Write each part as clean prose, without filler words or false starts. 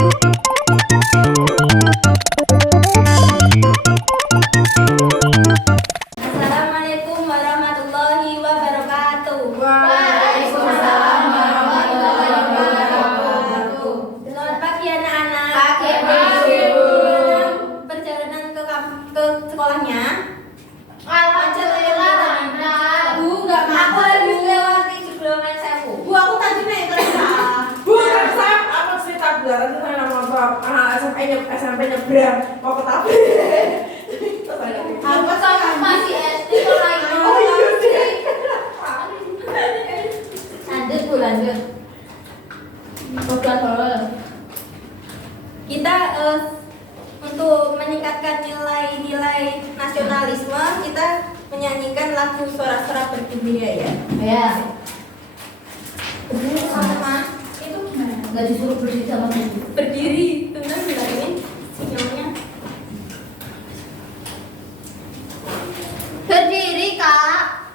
Assalamualaikum warahmatullahi wabarakatuh. Waalaikumsalam warahmatullahi wabarakatuh. Selamat pagi anak-anak. Pagi, Bu. Perjalanan ke sekolahnya. Alhamdulillah. Bu, nggak Aku macet. habis lewati Jeblongan Sewu. Bu, aku tadi naik kereta. Bu, Sam, apa cerita belajar itu nama anak SMP nyebrang mau ke Tabe. Aku sama masih SD kok lagi. Oh iya deh. Lanjut Bu, lanjut. Kita untuk meningkatkan nilai-nilai nasionalisme, kita menyanyikan lagu Sorak-Sorak Bergembira ya. Ya. Sama Itu gimana? Enggak disuruh berdiri sama ibu. berdiri, benar nggak ini sinyalnya? Berdiri, Kak.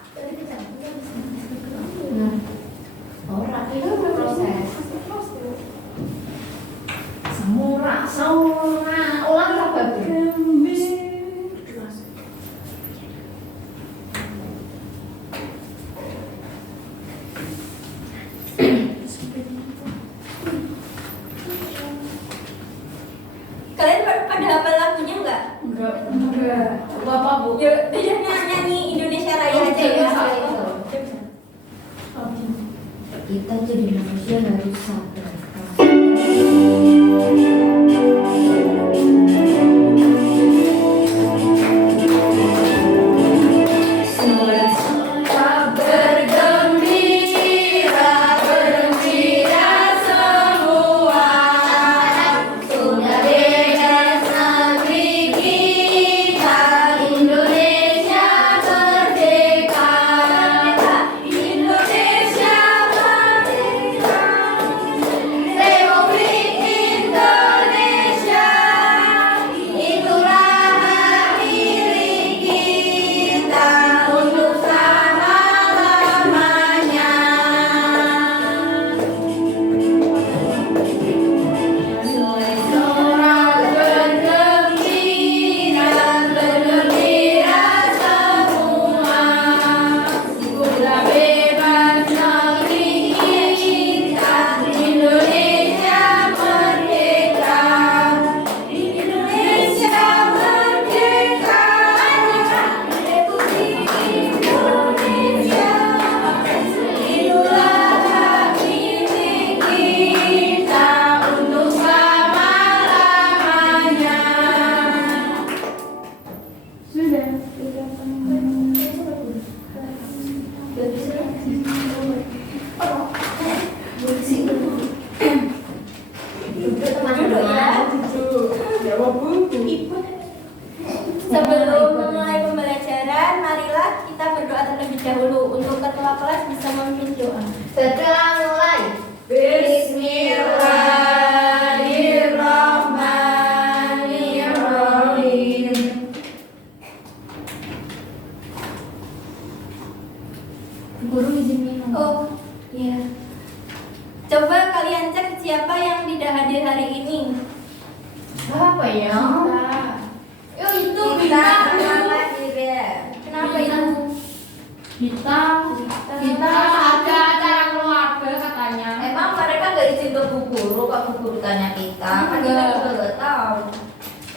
Orang itu proses. Semurah, ulang apa Bu? Kalian pada hafal lagunya nggak? Enggak. Apa Bu? Ya, nyanyi Indonesia Raya aja ya. Kita jadi manusia harus sabar. Sudah bebas negeri kita, Indonesia merdeka. Indonesia merdeka. Republik Indonesia, itulah hak milik kita untuk selama-lamanya. Sorak-sorak bergembira semua, sudah bebas negeri kita, Indonesia merdeka. Indonesia merdeka. Republik Indonesia, itulah hak milik kita untuk selama-lamanya. Sudah. Duduk ya. Jawab Bu. Sebelum memulai pembelajaran, marilah kita berdoa terlebih dahulu. Untuk ketua kelas bisa memimpin doa. Setelah mulai. Bismillahirrahmanirrahim. Guru izin minum. Oh, iya. Coba kalian cek siapa yang tidak hadir hari ini. Apa ya? Yo itu Kita. Kenapa itu? Kita ada acara keluarga katanya. Emang mereka nggak izin ke Bu Guru, kok Bu Guru tanya kita? Kan kita Enggak. juga nggak tahu.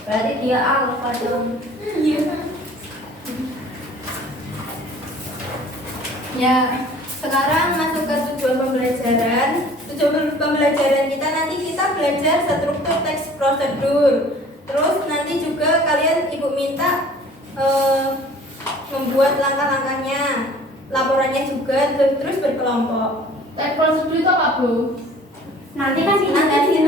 Berarti dia alfa dong. Iya. Ya, sekarang masuk ke tujuan pembelajaran. Tujuan pembelajaran kita nanti kita belajar struktur teks prosedur. Terus nanti juga kalian ibu minta membuat langkah-langkahnya, laporannya juga, terus berkelompok. Tes prosedur itu apa, Bu? Nanti kan dinasi.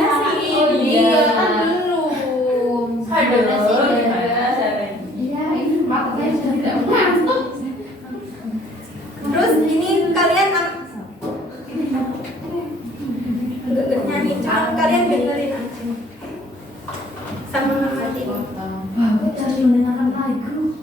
Oh iya, kan belum. Aduh. Iya, ini makanya sudah tidak ngantuk. Terus ini kalian enggak nyanyi, cuma kalian dengerin aja. Sama ngerti. Aku cari mendengarkan lagu.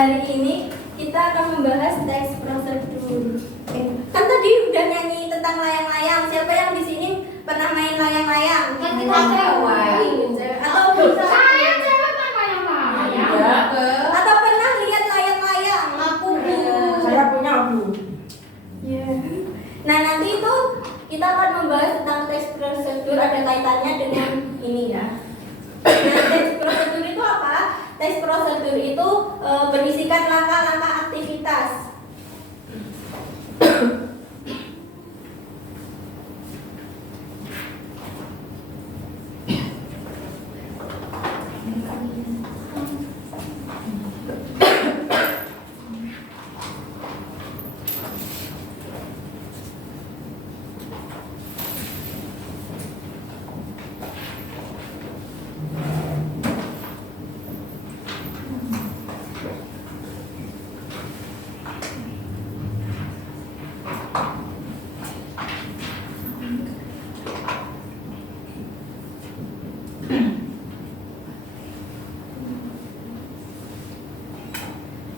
Hari ini kita akan membahas teks prosedur. Kan tadi udah nyanyi tentang layang-layang. Siapa yang di sini pernah main layang-layang? Kan kita cewek. Atau bisa Saya cewek kan layang-layang. Iya. atau pernah lihat layang-layang? Aku Bu. Saya punya Bu. Ya. Nah, nanti itu kita akan membahas tentang teks prosedur, ada kaitannya dengan ini ya. Nah, teks prosedur itu apa? Teks prosedur itu berisikan langkah-langkah aktivitas.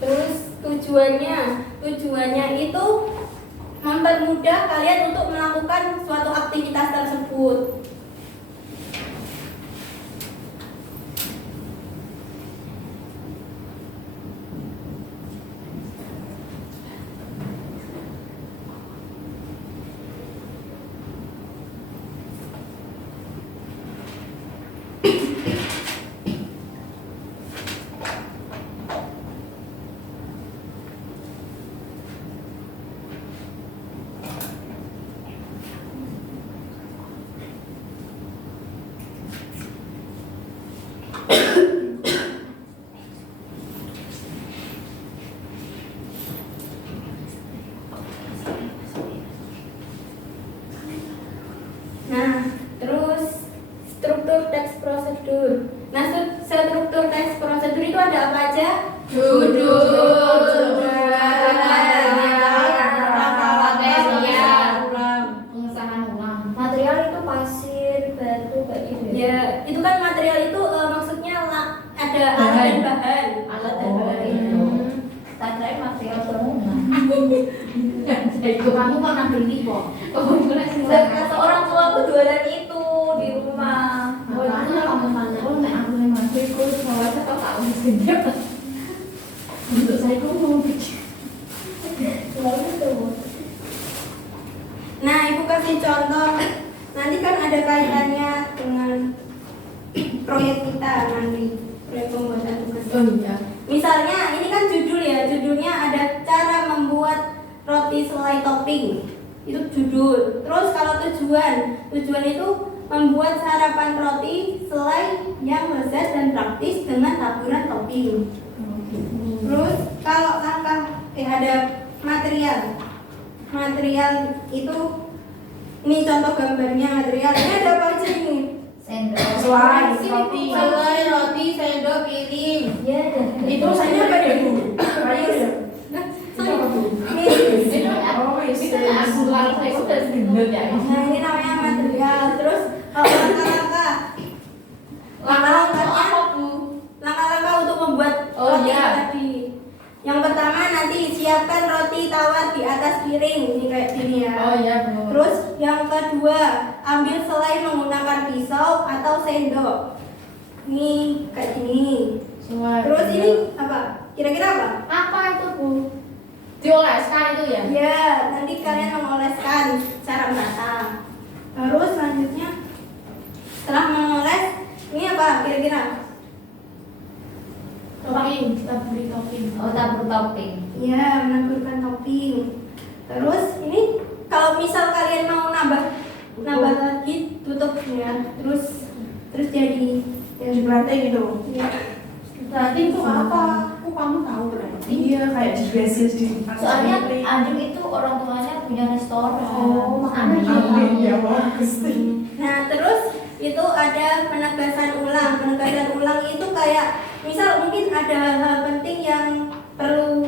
Terus tujuannya itu mempermudah kalian untuk melakukan suatu aktivitas tersebut. Nah, terus struktur teks prosedur. Nah, struktur teks prosedur itu ada apa aja? Pengesahan ulang. Material itu pasir, batu, kayak gitu. Ya, itu kan material itu maksudnya ada alat dan bahan. Alat dan bahan itu. Tak kira material bangunan. Itu kamu pernah beli kok. Kata orang tua aku jualan itu di rumah. Makanya kamu tanya, oh nek aku yang masuk itu semua saya tahu tak usah sendiri. Untuk saya itu mau bikin. Nah, ibu kasih contoh. Nanti kan ada kaitannya dengan proyek kita nanti, proyek pembuatan tugas. Oh iya. Misalnya, ini kan judul ya. Judulnya ada cara membuat roti selai topping. Itu judul. Terus kalau tujuan itu membuat sarapan roti selai yang lezat dan praktis dengan taburan topping. Terus kalau langkah ada material. Material itu ini contoh gambarnya material. Ini ada apa aja ini? Sendok. Selai, roti. Selai, roti, sendok, piring. Ya, Itu saya apa ya Bu? Kayu ya. Oh, Itu kan aku kalau saya itu udah sendiri ya. Nah, ini namanya material. Terus langkah-langkah. Langkah-langkahnya langkah-langkah untuk membuat Oh, roti iya. tadi. Yang pertama nanti siapkan roti tawar di atas piring, ini kayak gini ya. Oh iya Bu. Terus yang kedua, ambil selai menggunakan pisau atau sendok. Ini kayak gini. Terus ini apa? Kira-kira apa? apa itu Bu? Dioleskan itu ya? Ya, nanti kalian mengoleskan secara merata. Terus selanjutnya setelah mengoles, ini apa kira-kira? Topping, kita beli topping. Oh, tabur topping. Ya, menaburkan topping. Terus ini kalau misal kalian mau nambah lagi tutup ya. Terus jadi Yang di lantai gitu. ya. Berarti itu apa? Kok kamu tahu berarti? Iya, kayak di basis di. Soalnya Adem itu orang tuanya punya restoran. Oh, makanya Iya, bagus. Nah, terus itu ada penegasan ulang. Penegasan ulang itu kayak misal mungkin ada hal penting yang perlu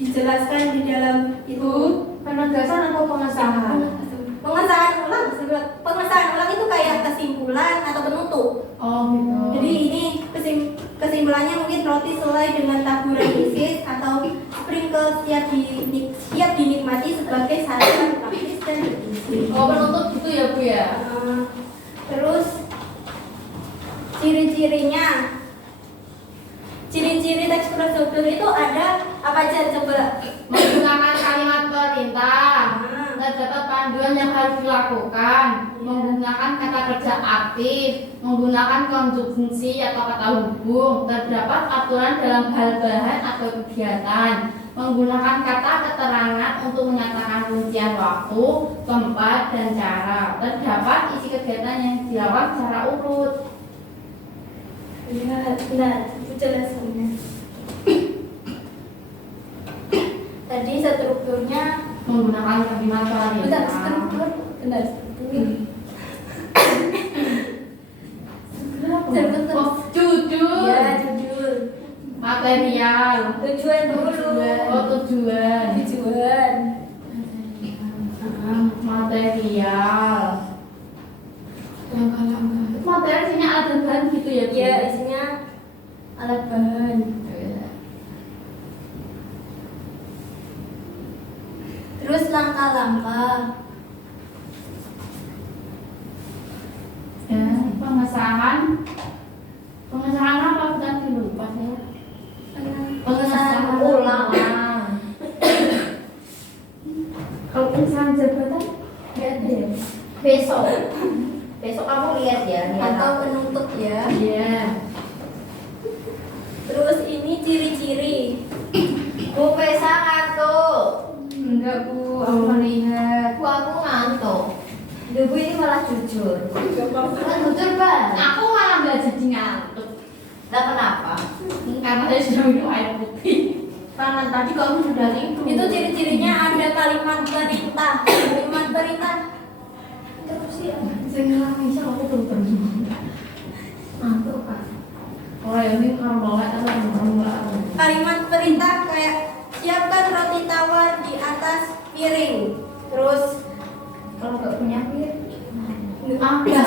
dijelaskan di dalam itu. Penegasan atau pengesahan? Pengesahan ulang itu kayak kesimpulan atau penutup. Oh gitu. Jadi ini kesimpulan kesimpulannya mungkin roti selai dengan taburan mesis atau sprinkle siap dinikmati sebagai sarapan praktis dan bergizi. Oh, penutup gitu ya Bu ya? Terus ciri-ciri teks prosedur itu ada apa aja coba? Menggunakan kalimat perintah, terdapat panduan yang harus dilakukan, menggunakan kata kerja aktif, menggunakan konjungsi atau kata hubung, terdapat aturan dalam hal bahan atau kegiatan, menggunakan kata keterangan untuk menyatakan rincian waktu, tempat, dan cara, terdapat isi kegiatan yang dilakukan secara urut. Ya, benar, itu jelasannya. Tadi strukturnya Menggunakan kalimat benar, perintah. struktur, benar. Struktur. Oh, judul, Ya, judul. material, Tujuan dulu. oh tujuan, Tujuan. material. Material isinya alat dan bahan gitu ya Bu? Ya, isinya alat bahan. Terus langkah-langkah. Ya, pengesahan apa tadi lupa saya. Pengesahan ulang. Kalau pengesahan jabatan nggak ada ya? Besok kamu lihat ya, atau penutup ya. Iya. Terus ini ciri-ciri. Bu Pesa ngantuk. Enggak Bu, aku melihat. Bu aku ngantuk. Bu ini malah jujur. Kan jujur Bang. Aku malah nggak jadi ngantuk. Nah kenapa? Karena saya sudah minum air putih. Karena tadi kamu sudah tidur. Itu ciri-cirinya ada kalimat perintah. Kalimat perintah. Terus ya. Saya nggak bisa aku perlu Ngantuk Pak. Oh ini kalau bawa atau Kalimat perintah kayak siapkan roti tawar di atas piring. Terus Kalau nggak punya piring. bisa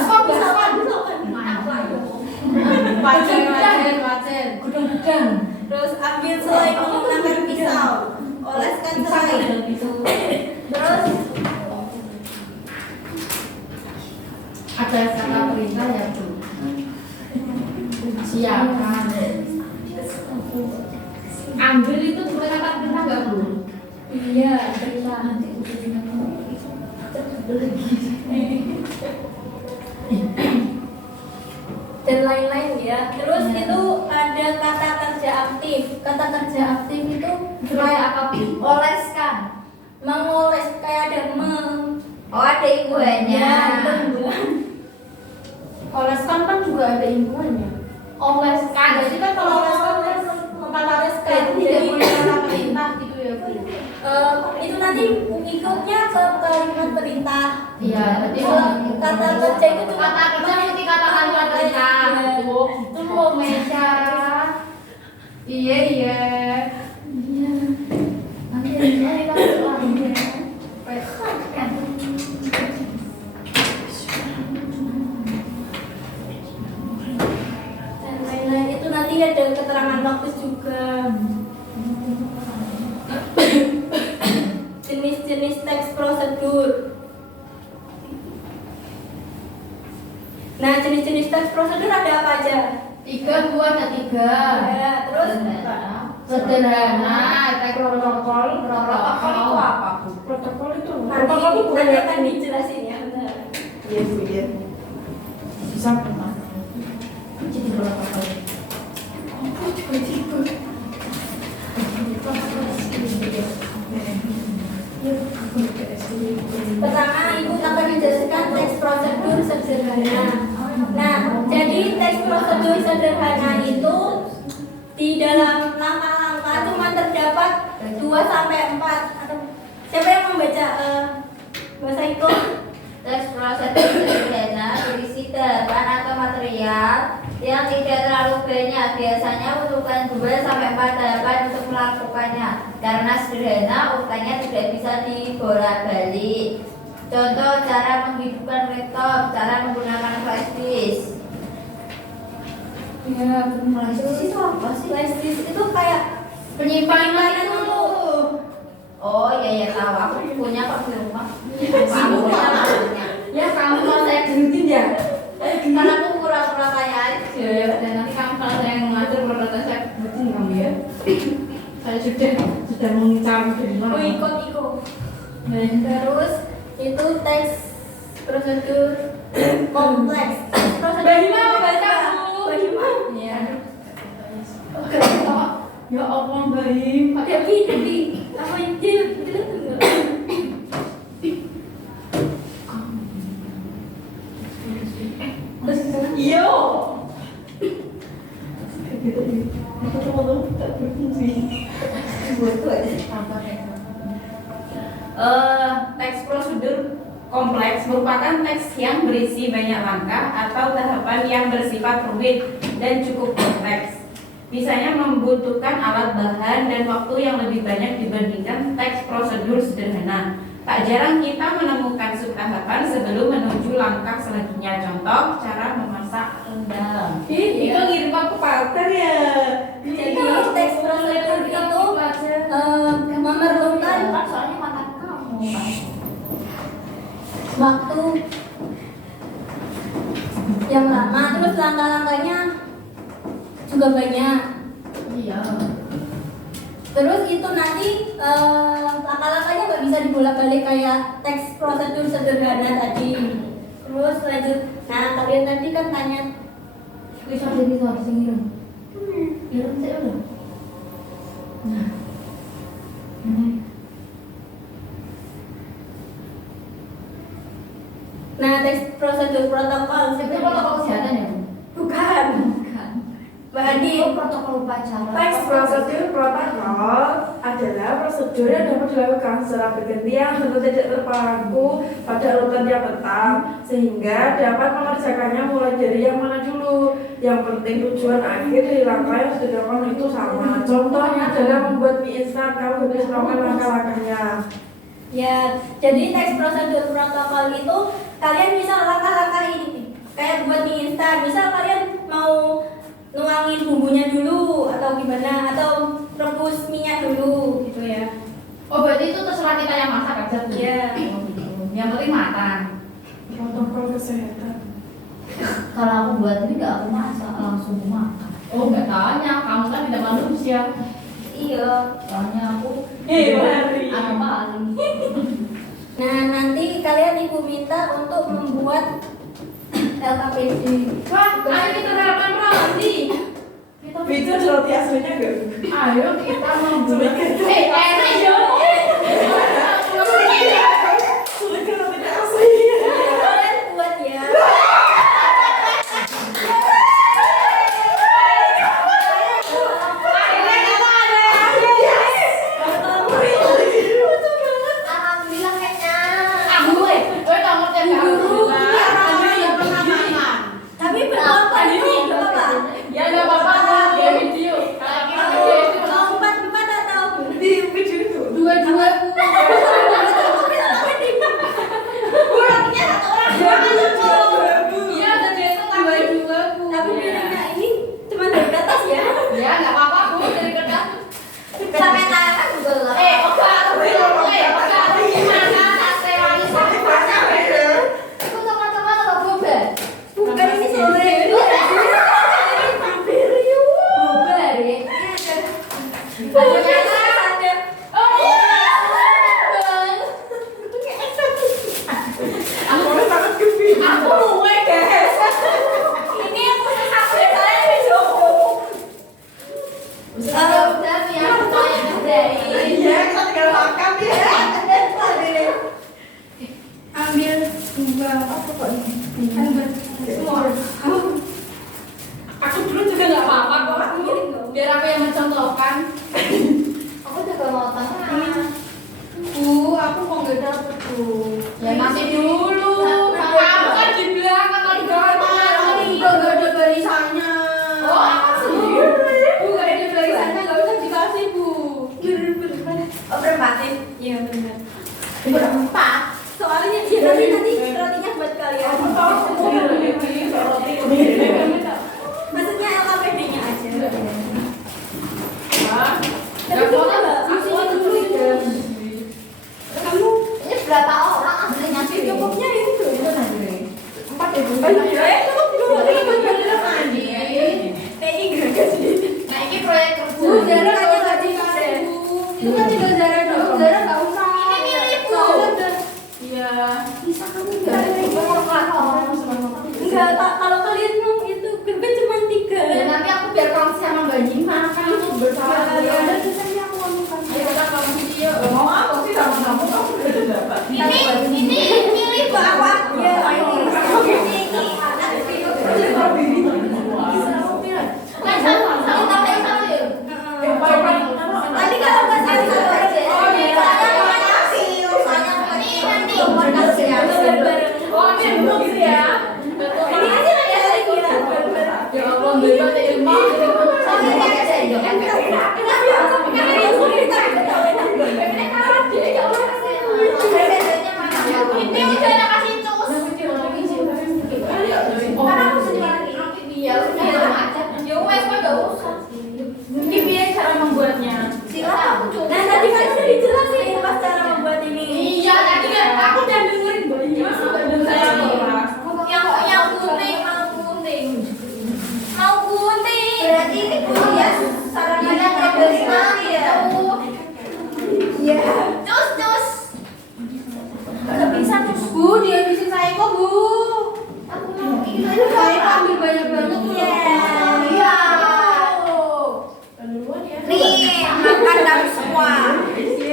Wajar. Gudang-gudang. Terus ambil selai menggunakan pisau. Oleskan selai. Terus Ada kata perintah ya Bu. Siapkan. Ambil itu bukan kata perintah nggak Bu? iya, perintah. Dan lain-lain ya. Terus itu ada kata kerja aktif. Kata kerja aktif itu Kayak apa Bu? Oleskan. mengoles kayak ada Oh ada imbuhannya. oleskan kan juga ada imbuhannya. Oleskan. Jadi kan kalau oleskan kan kata oleskan. Jadi kata perintah gitu ya Bu. itu nanti ikutnya ke kalimat perintah. Iya, berarti Kalau kata kerja itu cuma kata kerja mesti kata kalimat perintah. Itu loh Mesya. Iya. dan lain-lain itu nanti ada keterangan waktu juga. Jenis-jenis teks prosedur. Nah, jenis-jenis teks prosedur ada apa aja? 3 Bu, ada 3. Ya, terus Sederhana, teks protokol. Protokol itu apa Bu? Protokol itu. nanti akan dijelasin ya. Bentar. Iya Bu, iya. Bisa pernah. Jadi protokol. Pertama, Ibu akan menjelaskan teks prosedur sederhana. Nah, jadi teks prosedur sederhana itu di dalam langkah-langkah cuma terdapat 2 sampai 4. Siapa yang membaca bahasa itu? Teks prosedur sederhana berisi delapan atau material yang tidak terlalu banyak, biasanya butuhkan 2 sampai 4 tahapan untuk melakukannya. Karena sederhana, urutannya tidak bisa dibolak-balik. Contoh cara menghidupkan laptop, cara menggunakan flash disk. Iya, benar. Flash disk itu apa sih? Flash disk itu kayak Penyimpanan dulu. Oh iya tahu, aku punya kok di rumah. Kamu punya. Ya kamu kalau saya gerutin ya. Karena aku pura-pura kaya aja. Ya, dan nanti kamu kalau saya mengajar berkata saya gerutin kamu ya. Saya sudah mengincar dari mana. ikut. Terus itu teks prosedur kompleks. Bagaimana bacamu? Bagaimana? Iya. Oke, ya Allah baik. Ada di apa itu? Terus iyo. Tak berfungsi. Teks prosedur kompleks merupakan teks yang berisi banyak langkah atau tahapan yang bersifat rumit dan cukup kompleks. Biasanya membutuhkan alat bahan dan waktu yang lebih banyak dibandingkan teks prosedur sederhana. Tak jarang kita menemukan subtahapan sebelum menuju langkah selanjutnya. Contoh, cara memasak rendang. Itu ngirim aku pater ya. Jadi teks prosedur itu memerlukan Soalnya mantan kamu. waktu yang lama, terus langkah-langkahnya juga banyak. Iya. Terus itu nanti langkah-langkahnya nggak bisa dibolak-balik kayak teks prosedur sederhana tadi. Terus lanjut, nah kalian tadi kan tanya Bisa jadi harus ngirim. Ngirim saya udah. Nah. nah teks prosedur protokol Itu protokol kesehatan ya, Bu? bukan Mbak Adi. Itu protokol upacara. Teks prosedur protokol adalah prosedur yang dapat dilakukan secara bergantian tentu tidak terpaku pada urutan yang tetap sehingga dapat mengerjakannya mulai dari yang mana dulu. Yang penting tujuan akhir dari langkah yang sudah dilakukan itu sama. Contohnya adalah membuat mie instan, kamu harus melakukan langkah-langkahnya. Ya, jadi teks prosedur protokol itu kalian bisa langkah-langkah ini kayak buat mie instan. Misal kalian mau nuangin bumbunya dulu atau gimana, atau rebus minyak dulu gitu ya. Oh, berarti itu terserah kita yang masak aja, Bu? Iya. Oh, gitu. Yang penting matang. Protokol kesehatan. Kalau aku buat ini nggak aku masak, langsung makan. Oh, nggak tanya. Kamu kan tidak manusia. Iya, soalnya aku Mari. anak paling. Nah, nanti kalian ibu minta untuk membuat LKPD. Wah, ayo kita terapkan roti. Itu ada roti aslinya gak? Ayo kita membuat. Enak ya. Sulit kan rotinya aslinya. Kalian buat ya. Alhamdulillah kayaknya. Gue tak ngerti apa. Tapi berlompat itu nggak apa-apa. Ya nggak apa-apa. Dia video. Kalau kita video itu Mau empat atau Di video itu. dua-dua. Kurangnya satu orang. Iya, tadi itu dua-dua, Bu. Tapi bedanya ini cuma dari atas ya. Ya nggak apa-apa, Bu. Dari kertas. Sampai tangan juga lah. Itu teman-teman atau boba? Bukan ini sore. Boba ya. Ada. Oh iya. Aku udah sangat gembira. Aku mulai guys. Ini aku sampai saya besok. Udah punya saya dari. Iya, kita tinggal makan ya. Ambil dua. Apa kok ini? Ambil semua. Aku dulu juga nggak apa-apa kok. Biar aku yang mencontohkan. Aku juga mau tengah. Aku mau nggak dapet tuh. Ya masih dulu. Kamu kan di belakang kalau di belakang. Nggak ada barisannya. Oh, aku sendiri. Bu, nggak ada barisannya, nggak usah dikasih bu. Oh, berempatin. Iya benar. Berempat. Soalnya dia nanti rotinya buat kalian. Aku tahu semua dari roti. Maksudnya LKPD Ini udah ada kasih cus. Karena aku sendiri. Iya, udah aja. Ya wes kok enggak usah. Mungkin biar cara membuatnya. Silakan. Nah, tadi kan udah dijelasin pas cara membuat ini. Iya, tadi kan aku udah dengerin banyak. Yang gunting, mau gunting. Berarti ini ya sarannya dari sekali ya. Iya. Cus. Nggak bisa tuh. Bu, dia bisa saya kok, Bu. Aku mau ini. Saya ambil banyak-banyak tuh. Iya. Nih, makan kamu semua.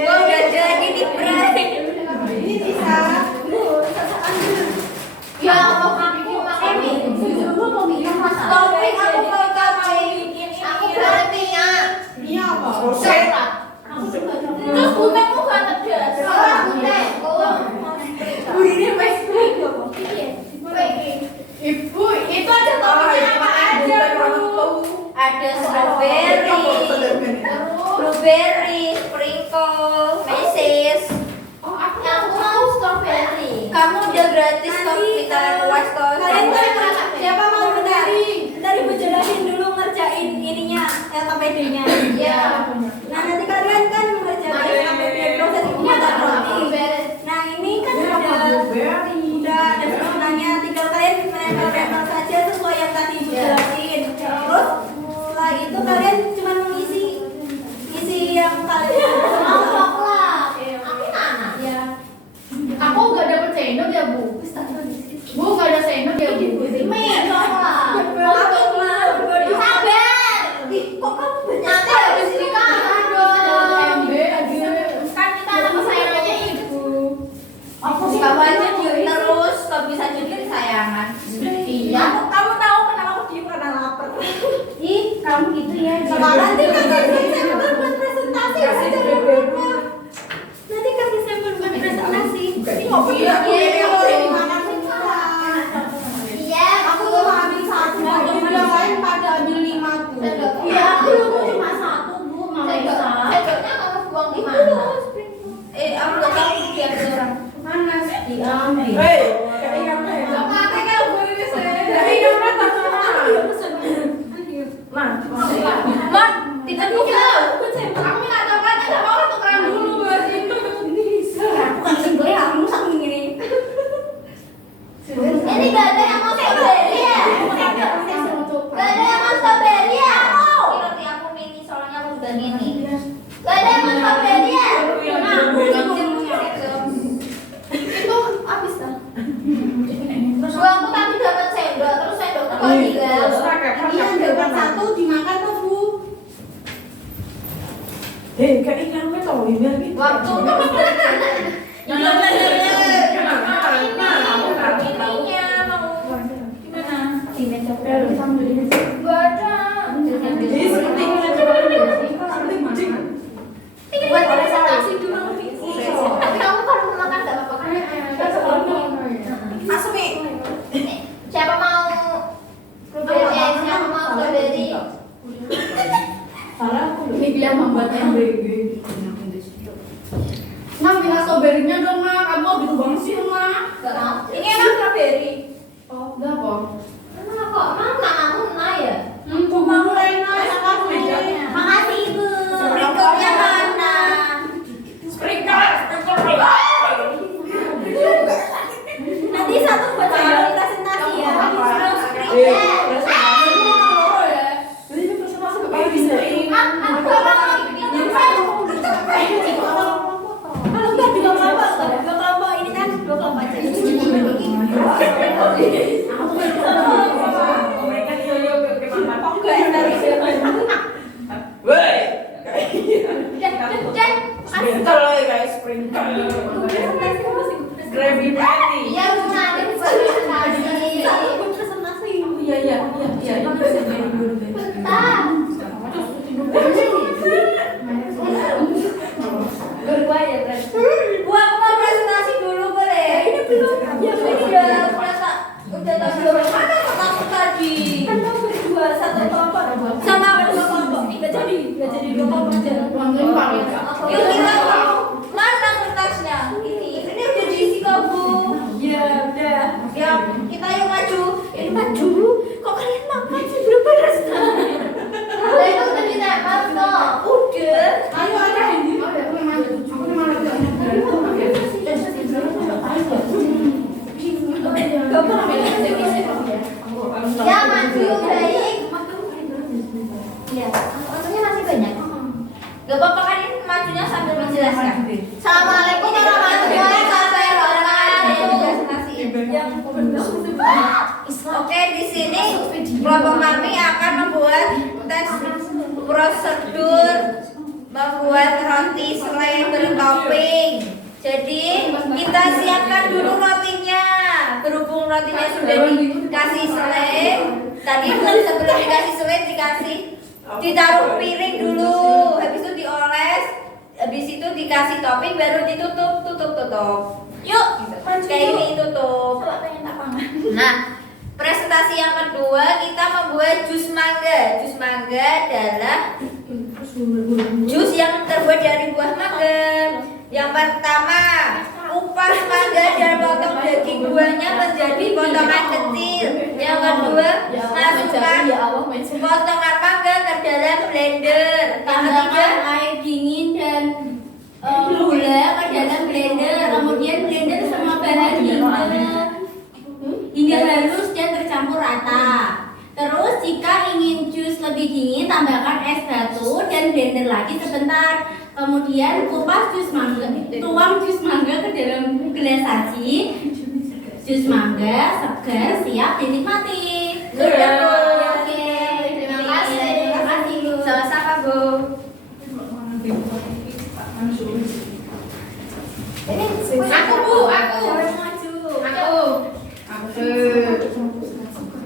Gua udah jadi di break. Ini bisa. Ya, mau kaki makan. Topik aku mau kamu. Aku berarti ya. Iya apa? Coklat. Terus guntingmu gak tegas. Bu ini pastry apa? Ibu, itu ada topiknya apa aja, Bu? Ada strawberry, blueberry, sprinkle, meses. Oh, aku mau strawberry. Kamu udah gratis kok kita luas kok. Kalian siapa mau bentar? Bentar Ibu jelasin dulu ngerjain ininya LKPD-nya. Iya. Nah, nanti kalian kan ngerjain LKPD proses pembuatan roti. Nah, ini kan udah ada semuanya, tinggal kalian menempel-nempel saja sesuai yang tadi Ibu jelasin. Terus setelah itu kalian cuma mengisi yang kalian Mau coklat. Aku mana? ya. Aku gak dapet sendok ya, Bu. Bu, gak ada sendok ya, Bu. Mie coklat. Sabar. Kok kamu banyak Nanti habis nikahan dong. Kan kita anak kesayangannya Ibu. Kamu aja diem terus, kok bisa jadi kesayangan. Iya. Kamu tahu kenapa aku diem karena lapar. Ih, kamu gitu ya. Nanti kasih sampel buat presentasi. Nanti kasih sampel buat presentasi. Ini mau pergi Iya, aku iya, ini iya. makan semua. Iya, Aku tuh mau ambil satu, yang lain pada ambil 5 tuh. Iya, aku cuma satu, Bu. Mama Isa. Sendoknya kamu buang di mana? Aku gak tahu dia orang. Mana sih diambil? Coklatnya kalau gue ini sih. Mat, kita Iya. Aku minta coklatnya, gak mau tukeran dulu, Bu. Aku kasih gue kamu sama gini. Ini gak ada yang mau strawberry ya? Gak ada yang mau strawberry ya? Nanti aku mini soalnya aku udah mini. Gak ada yang mau strawberry ya? Itu habis kan? Bu, aku tadi dapat sendok, terus sendoknya kok tinggal. Ini yang dapat satu dimakan tuh Bu. Waktu Gak ada. Buat presentasi dulu. Tapi kamu kalau mau makan gak apa-apa kan? Masuk Mi. Siapa mau strawberry? Siapa mau strawberry? Ini bilang membuat MBG. Nah, minta strawberry-nya dong, Ma. Kamu mau gitu banget sih, Ma. Gak mau. ini emang strawberry. Oh, udah kok. Emang kok? Emang namamu Nah ya? Mau Lena, Makasih Ibu. Sprinklenya mana? nanti satu buat saya presentasi ya. Aku gak mau. Kalau enggak dua kelompok ini kan dua kelompok aja. Iya, untungnya masih banyak. Gak apa-apa kan ini majunya sambil menjelaskan. Assalamualaikum warahmatullahi wabarakatuh. Oke, di sini kelompok kami akan membuat tes prosedur membuat roti selai bertopping. Jadi kita siapkan dulu rotinya. Berhubung rotinya sudah dikasih selai, tadi sebelum dikasih selai ditaruh piring dulu, habis itu dioles, habis itu dikasih topping baru ditutup. Yuk, kayak ini tutup. Nah, presentasi yang kedua kita membuat jus mangga. Jus mangga adalah jus yang terbuat dari buah mangga. Yang pertama, kupas mangga dan potong daging buahnya menjadi potongan kecil. Yang kedua, masukkan potongan mangga ke dalam blender. Yang ketiga, air dingin dan gula ke dalam blender. Kemudian blender semua bahan hingga halus dan tercampur rata. Terus jika ingin jus lebih dingin, tambahkan es batu dan blender lagi sebentar. Kemudian kupas jus mangga, tuang jus mangga ke dalam gelas saji. Jus mangga segar siap dinikmati. Sudah, Bu. Oke, Terima kasih, Bu. Sama-sama, Bu. Ini Aku, Bu, aku. Orang maju. Aku.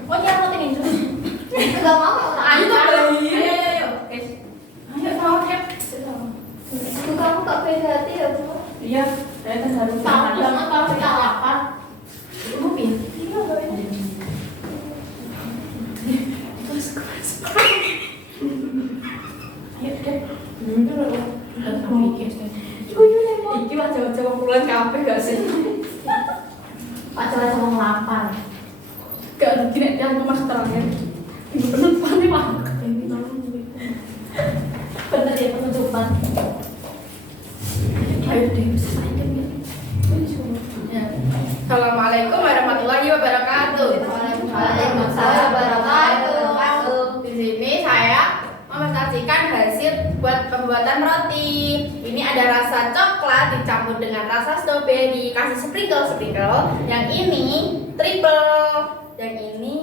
Oh, yang mau ini jus. nggak mau. Ayo, ayo. Ayo tahu ya. Bu, kamu kok beda hati ya, Bu? Iya, saya kan harus Tahu banget kalau kita lapar. Ibu pin. Ayo deh. Iki wajah-wajah puluhan kafe gak sih? Pacaran sama lapar. Gak ada gini yang rumah terakhir. Ibu penutupan nih mah. Bener ya penutupan. Ayo deh. Assalamualaikum warahmatullahi wabarakatuh. Waalaikumsalam warahmatullahi wabarakatuh. Di sini saya mepresentasikan hasil buat pembuatan roti. Ini ada rasa coklat dicampur dengan rasa stroberi, kasih sprinkle. Yang ini triple. Yang ini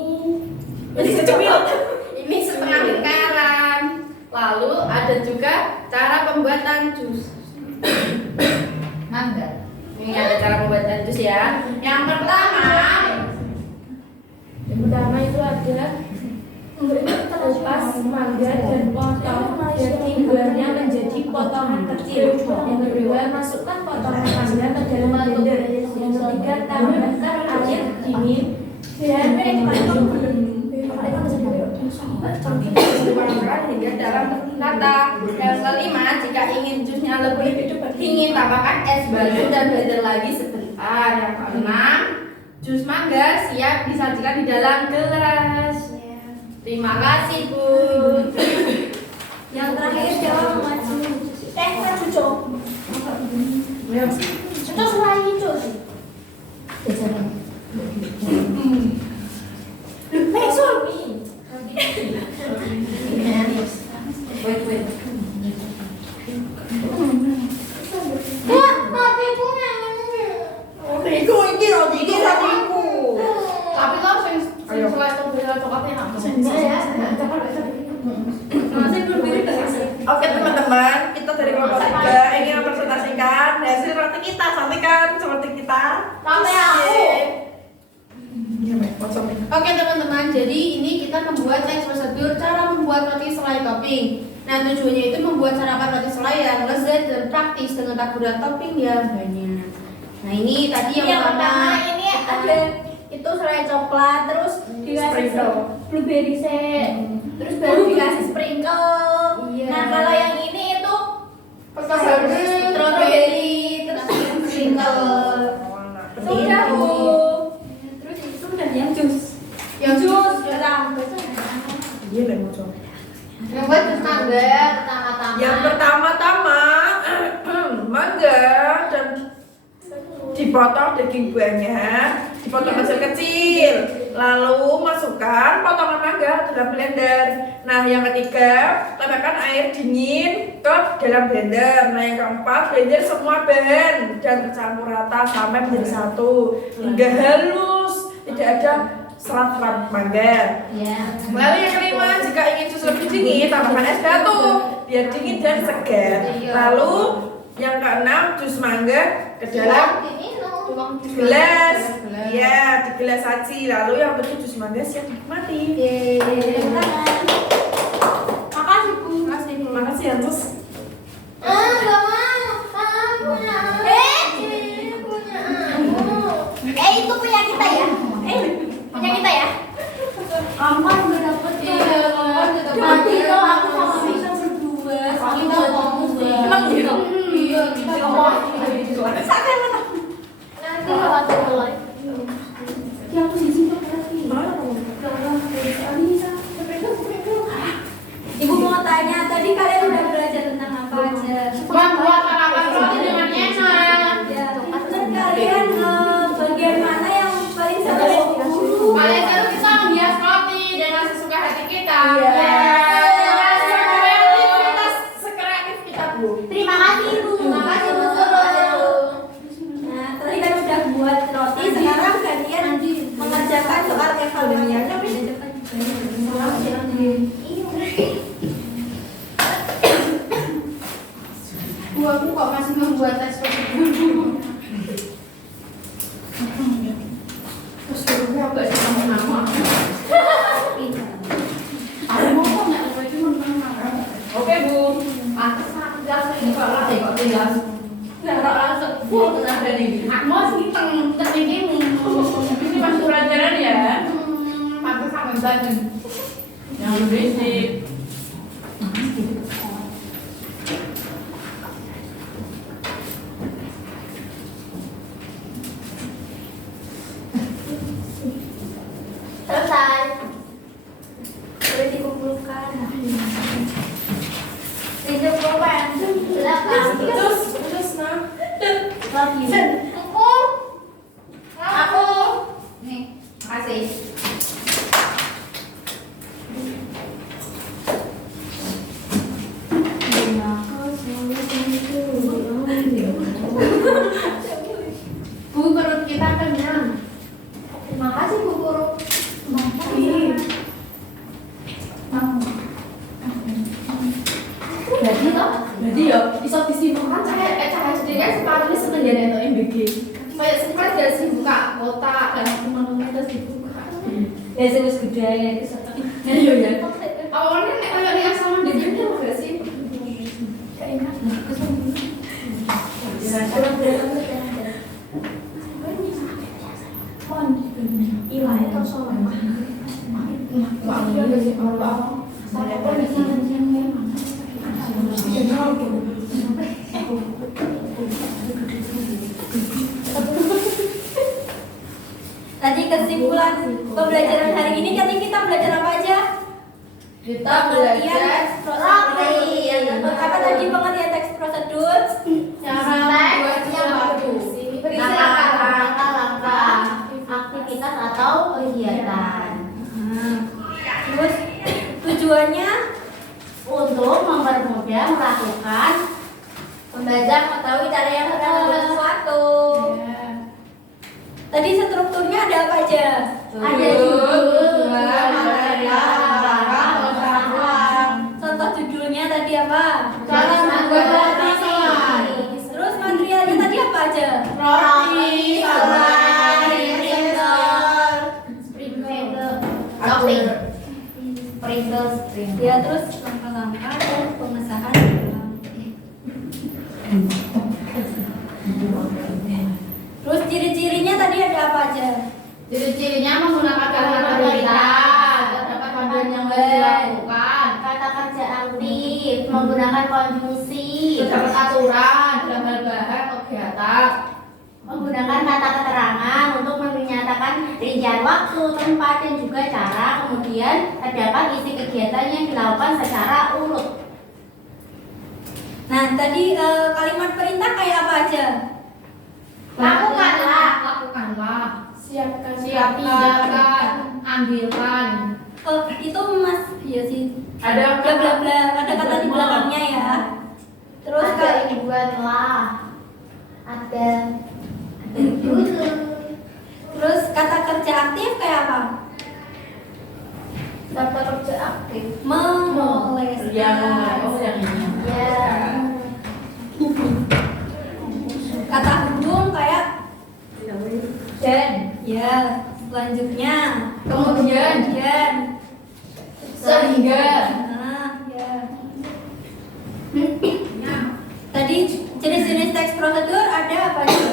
ini setengah lingkaran. Lalu ada juga cara pembuatan jus Mangga. Ini ada cara pembuatan jus ya. Yang pertama itu ada kupas mangga dan potong daging buahnya menjadi potongan kecil. Yang kedua, masukkan potongan mangga ke dalam blender. Yang ketiga, tambahkan air dingin dan hingga dalam rata. Yang kelima, jika ingin jusnya lebih dingin, tambahkan es batu dan blender lagi sebentar. Yang keenam, jus mangga siap disajikan di dalam gelas. Terima kasih, Bu. Yang terakhir jawab maju. Maju, Cok. Itu selain itu. Wait. Tapi lo sing selai tombol coklatnya Oke teman-teman, kita dari kelompok 3 ingin mempresentasikan hasil roti kita. Sampaikan seperti kita. Sampai aku. Oke teman-teman, jadi ini kita membuat teks prosedur cara membuat roti selai topping. Nah tujuannya itu membuat sarapan roti selai yang lezat dan praktis dengan taburan topping yang banyak. Nah ini tadi yang pertama. ini ada itu selai coklat, terus dikasih blueberry set, terus baru dikasih sprinkle. Iya. Nah kalau yang ini itu Strawberry, terus sprinkle. Sudah Bu. Terus itu udah yang jus. yang jus. Iya, mau coba. Yang buat jus mangga pertama-tama. Yang pertama-tama mangga dan dipotong daging buahnya, dipotong kecil-kecil. Lalu masukkan potongan mangga ke dalam blender. Nah, yang ketiga, tambahkan air dingin ke dalam blender. Nah, yang keempat, blender semua bahan dan tercampur rata sampai menjadi satu hingga halus, tidak ada serat-serat mangga. Ya. Lalu yang kelima, jika ingin jus lebih dingin, tambahkan es batu biar dingin dan segar. Lalu yang keenam, jus mangga ke dalam gelas. Ya, di gelas saji. Lalu yang tujuh, jus mangga siap dinikmati. Makasih Bu. Makasih ya, Mus. Enggak mau. Punya. Itu punya kita ya. Punya kita ya. Kamu kan udah dapet tuh. Nanti lo aku sama Misha berdua. Kita ngomong Emang gitu? Iya, kita ngomong. Sampai mana? Nanti waktu mulai. Ya aku di sini berarti. Ibu mau tanya, tadi kalian udah belajar tentang apa aja? Membuat sarapan roti dengan enak. Ya, menurut kalian bagian mana yang paling seru? Paling seru kita menghias roti dengan sesuka hati kita. Iya. Kreativitas sekreatif kita, Bu. Terima kasih Bu. Terima kasih Bu Guru. Nah, tadi kan udah buat roti, sekarang kalian mengerjakan soal evaluasi. Bu, aku kok masih membuat teks prosedur. Terus gurunya agak sama nama. Aku mau kok nggak apa itu nama. Oke, Bu. Pantesan jelas ini kalau ada kok jelas. Nah, tak langsung. Bu, kenapa nih? Aku mau sih teng ini. Ini masuk pelajaran ya? Pantesan banget. Yang berisik. Selesai. Boleh dikumpulkan. Hidup pulpen. Silakan. Terus, nah. Lagi. Aku. Nih, makasih. Bu, perut kita kenyang. Terima kasih Bu Guru. Jadi toh, bisa disimpulkan cahaya sendiri kan sepatunya sebenarnya itu MBG. Kayak sempat gak sih buka kotak dan teman-teman terus dibuka. Ya serius gede ya itu satu. Iya ya. Awalnya nek kayak yang sama di sini gak sih? Kayak enak. Iya itu soalnya. Tadi kesimpulan pembelajaran hari ini tadi kita belajar apa aja? Kita Pengertian belajar teks prosedur. Apa tadi pengertian teks prosedur? cara membuat sesuatu. Langkah-langkah aktivitas atau kegiatan. Terus tujuannya Untuk mempermudah melakukan membaca, mengetahui cara yang benar membuat sesuatu. Tadi strukturnya ada apa aja? ada judul, material, barang, pengetahuan. Contoh judulnya tadi apa? Cara membuat roti. Terus materialnya tadi apa aja? Roti, selai, printer, spring. Ya terus langkah-langkah dan pengesahan. Terus ciri-cirinya tadi ada apa aja? Ciri-cirinya menggunakan kata-kata prioritas, terdapat panduan yang harus dilakukan, Kata kerja aktif, menggunakan konjungsi, terdapat aturan dalam hal bahan kegiatan, menggunakan kata keterangan untuk menyatakan rincian waktu, tempat, dan juga cara. Kemudian terdapat isi kegiatan yang dilakukan secara urut. Nah tadi kalimat perintah kayak apa aja? Lakukanlah. lakukanlah, Siapkan. siapkan, ambilkan. Oh, itu Mas, iya sih. Ada Bla bla bla, ada kata di belakangnya ya. Terus ada imbuhanlah, ada dulu. terus kata kerja aktif kayak apa? Kata kerja aktif. Memoles. Ya, oh yang ini. Ya. Kata hubung kayak Dan ya. Selanjutnya Kemudian sehingga. Nah, ya. Tadi jenis-jenis teks prosedur ada apa aja?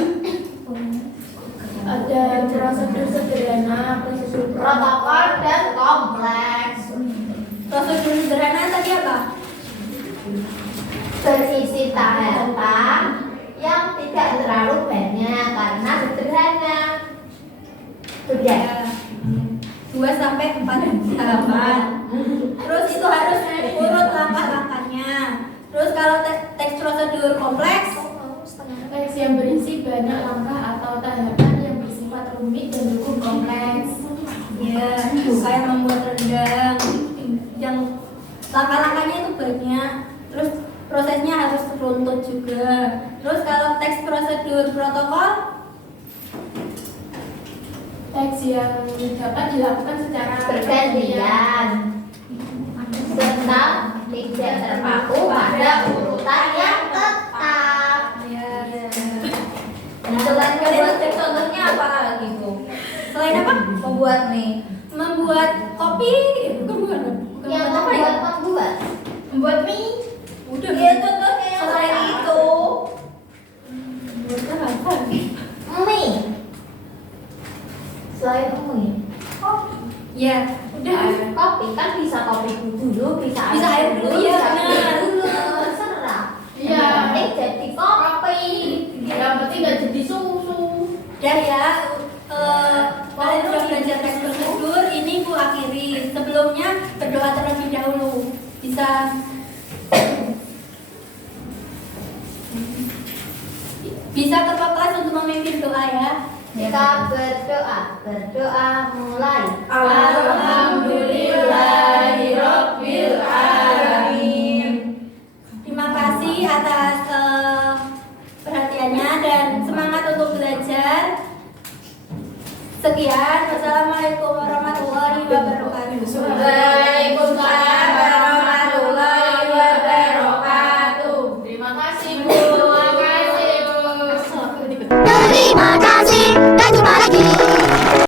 Ada prosedur sederhana, prosedur protokol dan kompleks. Prosedur sederhana tadi apa? Berisi tahapan yang tidak terlalu banyak karena sederhana. Sudah. 2 sampai 4 tahapan. Terus itu harus urut langkah-langkahnya. Terus kalau teks prosedur kompleks, Teks yang berisi banyak langkah atau tahapan yang bersifat rumit dan cukup kompleks. ya kayak membuat rendang, yang langkah-langkahnya itu banyak. Terus prosesnya harus runtut juga. Terus kalau teks prosedur protokol, Teks yang dapat dilakukan secara Bergantian. Serta tidak terpaku pada urutan yang tetap. ya. Nah, selain membuat teks contohnya apa lagi Bu? Selain apa? Membuat nih. Membuat kopi, bukan Yang apa ya? membuat mie. Udah. Ya contohnya yang selain itu. Bukan apa? Mie. Selain mie. Ya, udah. Kopi kan bisa kopi dulu, bisa Bisa air dulu, iya, bisa benar. air dulu. Terserah. Iya. Yang penting jadi kopi. Yang penting nggak jadi susu. Udah ya. Kalian sudah belajar teks prosedur, ini ku akhiri. Sebelumnya berdoa terlebih dahulu. Bisa ketua kelas untuk memimpin doa ya. Kita berdoa mulai. Allah.